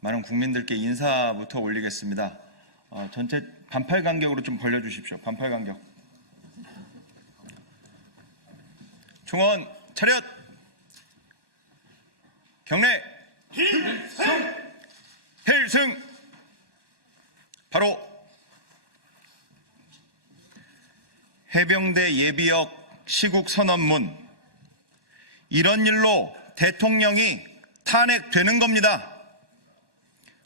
많은 국민들께 인사부터 올리겠습니다. 전체 반팔 간격으로 좀 벌려주십시오. 반팔 간격. 총원 차렷. 경례. 필승. 바로 해병대 예비역 시국 선언문, 이런 일로 대통령이 탄핵되는 겁니다.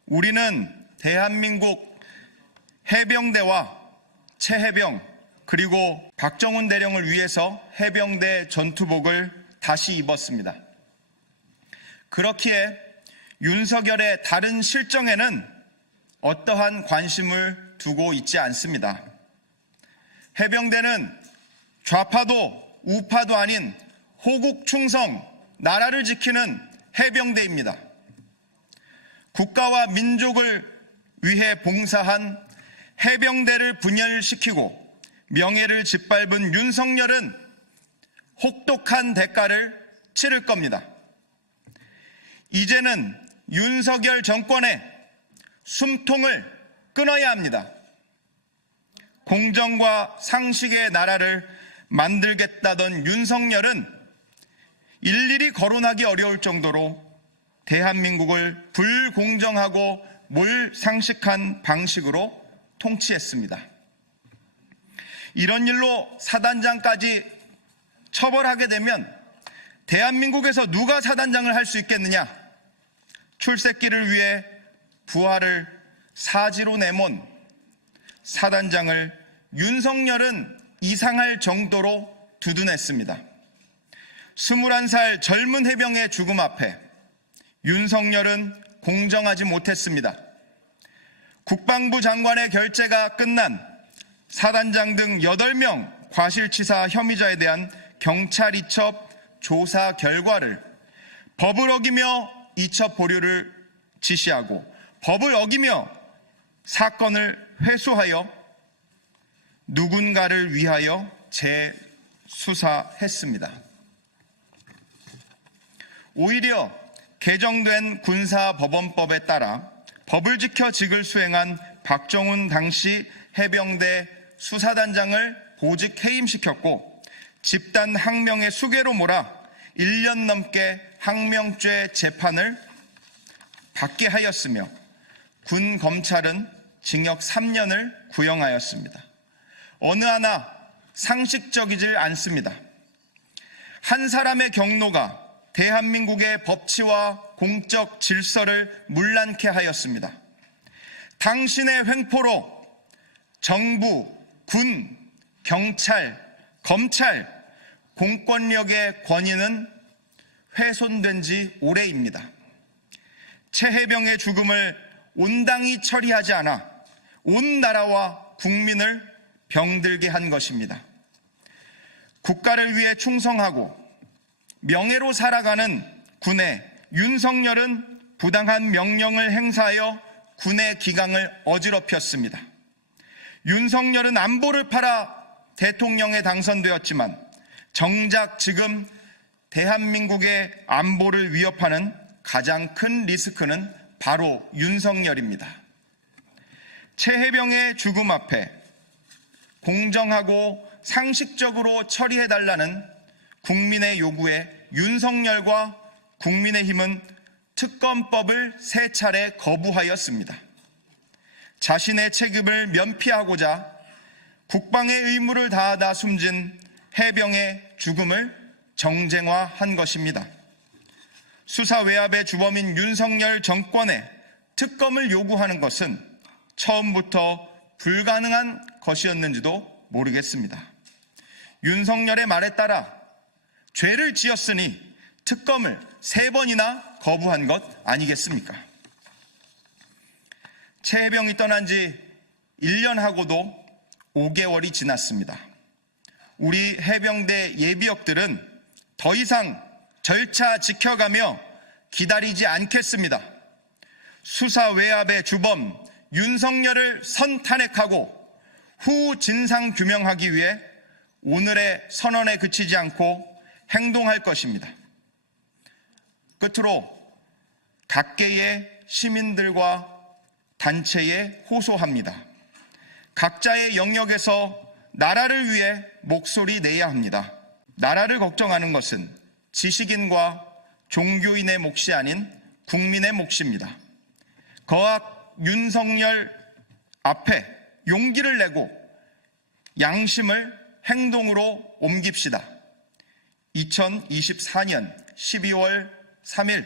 우리는 대한민국 해병대와 최해병 그리고 박정훈 대령을 위해서 해병대 전투복을 다시 입었습니다. 그렇기에 윤석열의 다른 실정에는 어떠한 관심을 두고 있지 않습니다. 해병대는 좌파도 우파도 아닌 호국 충성, 나라를 지키는 해병대입니다. 국가와 민족을 위해 봉사한 해병대를 분열시키고 명예를 짓밟은 윤석열은 혹독한 대가를 치를 겁니다. 이제는 윤석열 정권의 숨통을 끊어야 합니다. 공정과 상식의 나라를 만들겠다던 윤석열은 일일이 거론하기 어려울 정도로 대한민국을 불공정하고 몰상식한 방식으로 통치했습니다. 이런 일로 사단장까지 처벌하게 되면 대한민국에서 누가 사단장을 할 수 있겠느냐? 출세길을 위해 부하를 사지로 내몬 사단장을 윤석열은 이상할 정도로 두둔했습니다. 21살 젊은 해병의 죽음 앞에 윤석열은 공정하지 못했습니다. 국방부 장관의 결재가 끝난 사단장 등 8명 과실치사 혐의자에 대한 경찰 이첩 조사 결과를 법을 어기며 이첩 보류를 지시하고 법을 어기며 사건을 회수하여 누군가를 위하여 재수사했습니다. 오히려 개정된 군사법원법에 따라 법을 지켜 직을 수행한 박정훈 당시 해병대 수사단장을 보직 해임시켰고 집단 항명의 수괴로 몰아 1년 넘게 항명죄 재판을 받게 하였으며 군 검찰은 징역 3년을 구형하였습니다. 어느 하나 상식적이질 않습니다. 한 사람의 경로가 대한민국의 법치와 공적 질서를 문란케 하였습니다. 당신의 횡포로 정부, 군, 경찰, 검찰, 공권력의 권위는 훼손된 지 오래입니다. 최해병의 죽음을 온당히 처리하지 않아 온 나라와 국민을 병들게 한 것입니다. 국가를 위해 충성하고 명예로 살아가는 군의 윤석열은 부당한 명령을 행사하여 군의 기강을 어지럽혔습니다. 윤석열은 안보를 팔아 대통령에 당선되었지만 정작 지금 대한민국의 안보를 위협하는 가장 큰 리스크는 바로 윤석열입니다. 최해병의 죽음 앞에 공정하고 상식적으로 처리해달라는 국민의 요구에 윤석열과 국민의힘은 특검법을 3차례 거부하였습니다. 자신의 책임을 면피하고자 국방의 의무를 다하다 숨진 해병의 죽음을 정쟁화한 것입니다. 수사 외압의 주범인 윤석열 정권에 특검을 요구하는 것은 처음부터 불가능한 것이었는지도 모르겠습니다. 윤석열의 말에 따라 죄를 지었으니 특검을 3번이나 거부한 것 아니겠습니까? 최해병이 떠난 지 1년하고도 5개월이 지났습니다. 우리 해병대 예비역들은 더 이상 절차 지켜가며 기다리지 않겠습니다. 수사 외압의 주범 윤석열을 선탄핵하고 후 진상 규명하기 위해 오늘의 선언에 그치지 않고 행동할 것입니다. 끝으로 각계의 시민들과 단체에 호소합니다. 각자의 영역에서 나라를 위해 목소리 내야 합니다. 나라를 걱정하는 것은 지식인과 종교인의 몫이 아닌 국민의 몫입니다. 거악 윤석열 앞에 용기를 내고 양심을 행동으로 옮깁시다. 2024년 12월 3일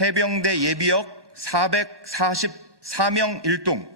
해병대 예비역 444명 일동